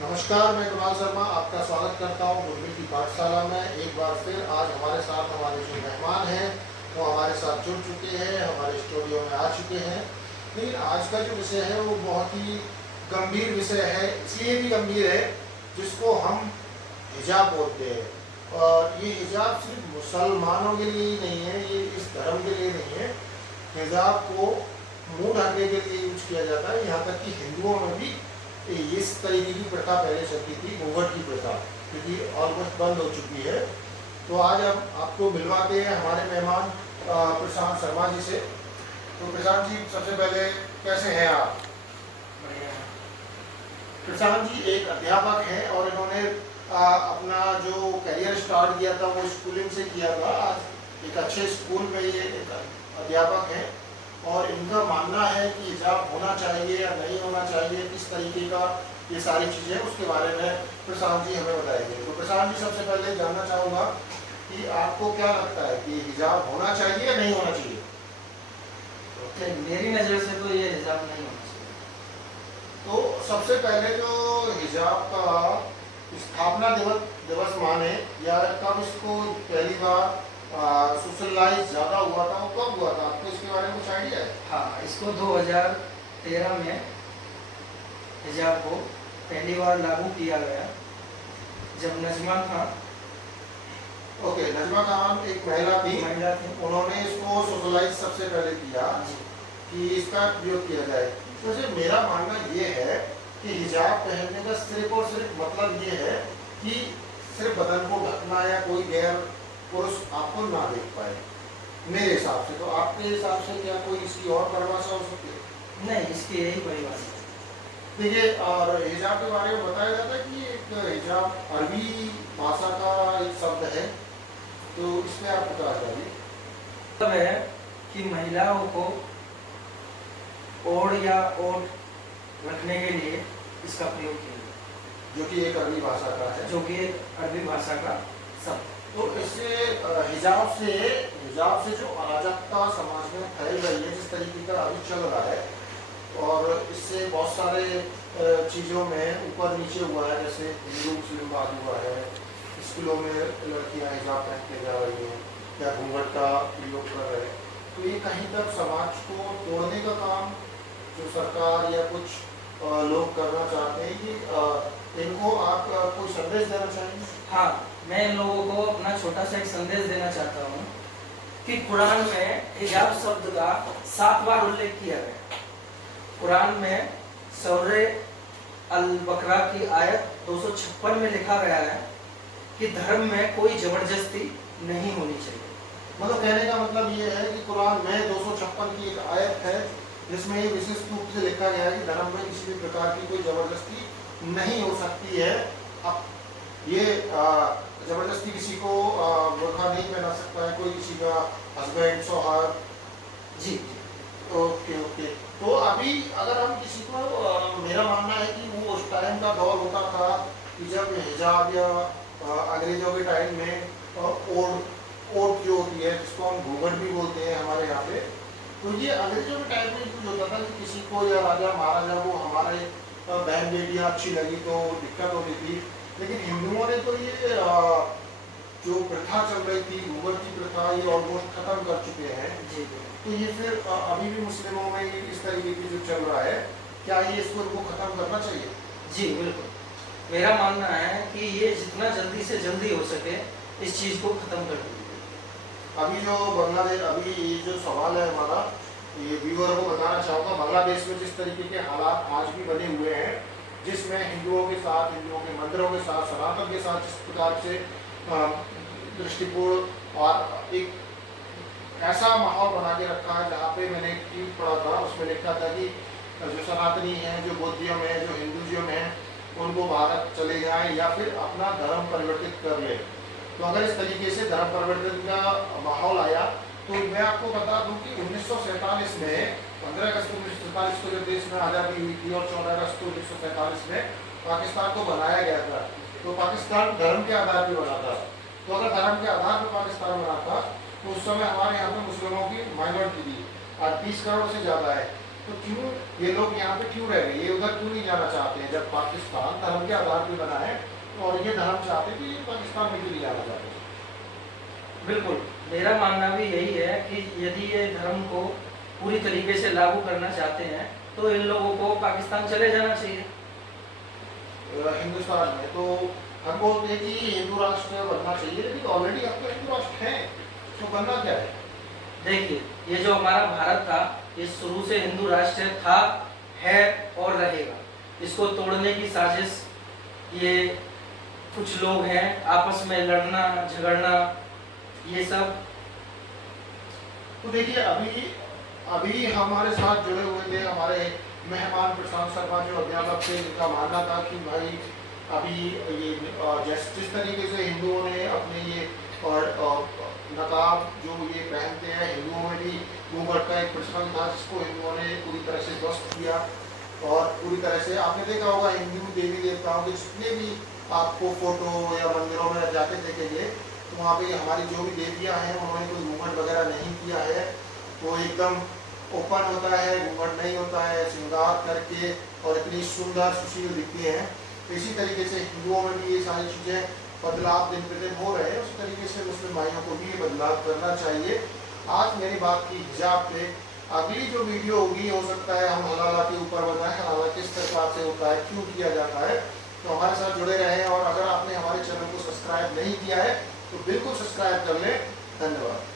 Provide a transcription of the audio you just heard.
नमस्कार, मैं कुणाल शर्मा आपका स्वागत करता हूँ गुरमीत की पाठशाला में। एक बार फिर आज हमारे साथ हमारे जो मेहमान हैं वो हमारे साथ जुड़ चुके हैं, हमारे स्टूडियो में आ चुके हैं। लेकिन आज का जो विषय है वो बहुत ही गंभीर विषय है, इसलिए भी गंभीर है जिसको हम हिजाब बोलते हैं। और ये हिजाब सिर्फ मुसलमानों के लिए ही नहीं है, ये इस धर्म के लिए नहीं है। हिजाब को मुंह ढकने के लिए यूज किया जाता है। यहाँ तक कि हिंदुओं में भी इस तरीके की प्रथा पहले चलती थी, घूंघट की प्रथा, क्योंकि ऑलमोस्ट बंद हो चुकी है। तो आज हम आपको मिलवाते हैं हमारे मेहमान प्रशांत शर्मा जी से। तो प्रशांत जी, सबसे पहले कैसे हैं आप? बढ़िया। प्रशांत जी एक अध्यापक हैं और इन्होंने अपना जो करियर स्टार्ट किया था वो स्कूलिंग से किया था। आज एक अच्छे स्कूल में ये एक अध्यापक हैं और इनका मानना है कि हिजाब होना चाहिए या नहीं होना चाहिए, किस तरीके का ये सारी चीज़ें, उसके बारे में प्रशांत जी हमें बताएंगे। तो प्रशांत जी, सबसे पहले जानना चाहूँगा कि आपको क्या लगता है कि हिजाब होना चाहिए या नहीं होना चाहिए? मेरी नज़र से तो ये हिजाब नहीं होना चाहिए। तो सबसे पहले जो हिजाब का स्थापना दिवस माने या कब इसको पहली बार सोशलाइज ज़्यादा हुआ था, वो कब हुआ था? आपको इसके बारे में कुछ आइडिया है? हाँ, इसको 2013 में हिजाब को पहली बार लागू किया गया, जब नजमा खान ओके, नजमा खान एक महिला थी, उन्होंने इसको सोशलाइज सबसे पहले किया कि इसका प्रयोग किया जाए। तो मेरा मानना ये है कि हिजाब पहनने का सिर्फ और सिर्फ मतलब ये है कि सिर्फ बदन को ढकना या कोई गैर पुरुष आपको ना देख पाए, मेरे हिसाब से। तो आपके हिसाब से क्या कोई इसकी और परिभाषा हो सकती है? नहीं, इसकी यही परिभाषा है। देखिए, और हिजाब के बारे में बताया जाता है कि एक हिजाब अरबी भाषा का एक शब्द है, तो इसमें आप बता दीजिए। मतलब है कि महिलाओं को ओढ़ या ओढ़ रखने के लिए इसका प्रयोग किया गया, जो कि एक अरबी भाषा का है, जो कि एक अरबी भाषा का शब्द। तो इससे हिजाब से जो अराजकता समाज में फैल रही है, जिस तरीके का अभी चल रहा है, और इससे बहुत सारे चीज़ों में ऊपर नीचे हुआ है, जैसे हिंदू मुस्लिम बात हुआ है, स्कूलों में लड़कियां हिजाब पहन के जा रही हैं या घूंघट का प्रयोग कर रहे हैं। तो ये कहीं तक समाज को तोड़ने का काम जो सरकार या कुछ लोग करना चाहते हैं कि इनको आप कोई संदेश देना चाहेंगे? हाँ, मैं इन लोगों को अपना छोटा सा एक संदेश देना चाहता हूँ कि कुरान में हिजाब शब्द का 7 बार उल्लेख किया गया। कुरान में सूरे अल बकरा की आयत 256 में लिखा गया है कि धर्म में कोई जबरदस्ती नहीं होनी चाहिए। मतलब कहने का मतलब ये है कि कुरान में 256 की एक आयत है जिसमें ये विशेष रूप से लिखा गया है कि धर्म में किसी भी प्रकार की कोई जबरदस्ती नहीं हो सकती है। अब ये जबरदस्ती किसी को बुर्का नहीं पहना सकता है कोई, किसी का हस्बैंड शौहर। जी, ओके ओके। तो अभी अगर हम किसी को मेरा मानना है कि वो उस टाइम का दौर होता था कि जब हिजाब या अंग्रेजों के टाइम में ओट जो होती है, जिसको हम घूंघट भी बोलते हैं हमारे यहाँ पे, तो ये अंग्रेजों के टाइम में यूज होता था कि किसी को या राजा महाराजा को हमारे बहन बेटियाँ अच्छी लगी तो दिक्कत होती थी। लेकिन हिंदुओं ने तो ये जो प्रथा चल रही थी, घूंघट की प्रथा, ये ऑलमोस्ट खत्म कर चुके हैं। जी। तो ये फिर अभी भी मुस्लिमों में इस तरीके की जो चल रहा है, क्या ये इसको इनको खत्म करना चाहिए? जी बिल्कुल, मेरा मानना है कि ये जितना जल्दी से जल्दी हो सके इस चीज़ को खत्म कर दीजिए। अभी जो बांग्लादेश, अभी ये जो सवाल है हमारा, ये व्यूअर को बताना चाहूँगा, बांग्लादेश में जिस तरीके के हालात आज भी बने हुए हैं, जिसमें हिंदुओं के साथ, हिंदुओं के मंदिरों के साथ, सनातन के साथ जिस प्रकार से दृष्टिकोण और एक ऐसा माहौल बना के रखा है, जहाँ पे मैंने एक ट्वीट पढ़ा था, उसमें लिखा था कि जो सनातनी हैं, जो बौद्धिज्म है, जो हिंदुज्म है, उनको भारत चले जाएं या फिर अपना धर्म परिवर्तित कर लें। तो अगर इस तरीके से धर्म परिवर्तन का माहौल आया, तो मैं आपको बता दूं कि 1947 में 15 अगस्त 1947 को जब देश में आज़ादी हुई थी और 14 अगस्त 1947 में पाकिस्तान को बनाया गया था, तो पाकिस्तान धर्म के आधार पर बना था। तो अगर धर्म के आधार पर पाकिस्तान बना था, तो उस समय हमारे यहाँ पे मुस्लिमों की माइनॉरिटी थी, आज 20 करोड़ से ज़्यादा है। तो क्यों ये लोग यहाँ पे क्यों रह गए, ये उधर क्यों नहीं जाना चाहते हैं, जब पाकिस्तान धर्म के आधार पर बना है और ये धर्म चाहते हैं कि ये पाकिस्तान में क्यों नहीं जाना चाहते? बिल्कुल, मेरा मानना भी यही है कि यदि ये धर्म को पूरी तरीके से लागू करना चाहते हैं तो इन लोगों को पाकिस्तान चले जाना चाहिए। हिंदुस्तान में तो हम बोलते हैं कि हिंदू राष्ट्र बनना चाहिए, लेकिन ऑलरेडी अब तो हिंदू राष्ट्र है, तो बनना क्या है? देखिए, ये जो हमारा भारत था ये शुरू से हिंदू राष्ट्र था, है और रहेगा। इसको तोड़ने की साजिश ये कुछ लोग हैं, आपस में लड़ना झगड़ना ये सब। तो देखिए अभी हमारे साथ जुड़े हुए थे हमारे मेहमान प्रशांत शर्मा जो अध्यापक थे, जिनका मानना था कि भाई अभी ये जिस तरीके से हिंदुओं ने अपने ये और नकाब जो ये पहनते हैं, हिंदुओं में भी घूंघट का एक प्रचलन था जिसको हिंदुओं ने पूरी तरह से ध्वस्त किया। और पूरी तरह से आपने देखा होगा हिंदू देवी देवताओं के जितने भी आपको फोटो या मंदिरों में जाके देखेंगे तो वहाँ पे हमारी जो भी देवियाँ हैं उन्होंने कोई घूंघट वगैरह नहीं किया है, वो एकदम ओपन होता है, घूंघट नहीं होता है, श्रृंगार करके और इतनी सुंदर सुशील दिखती हैं। तो इसी तरीके से हिंदुओं में भी ये सारी चीज़ें बदलाव दिन पे दिन हो रहे हैं, उस तरीके से मुस्लिम भाइयों को भी ये बदलाव करना चाहिए। आज मेरी बात की हिजाब पे, अगली जो वीडियो होगी हो सकता है हम हलाला के ऊपर बताएं, हलाला किस प्रकार से होता है, क्यों किया जाता है। तो हमारे साथ जुड़े रहें और अगर आपने हमारे चैनल को सब्सक्राइब नहीं किया है तो बिल्कुल सब्सक्राइब कर लें। धन्यवाद।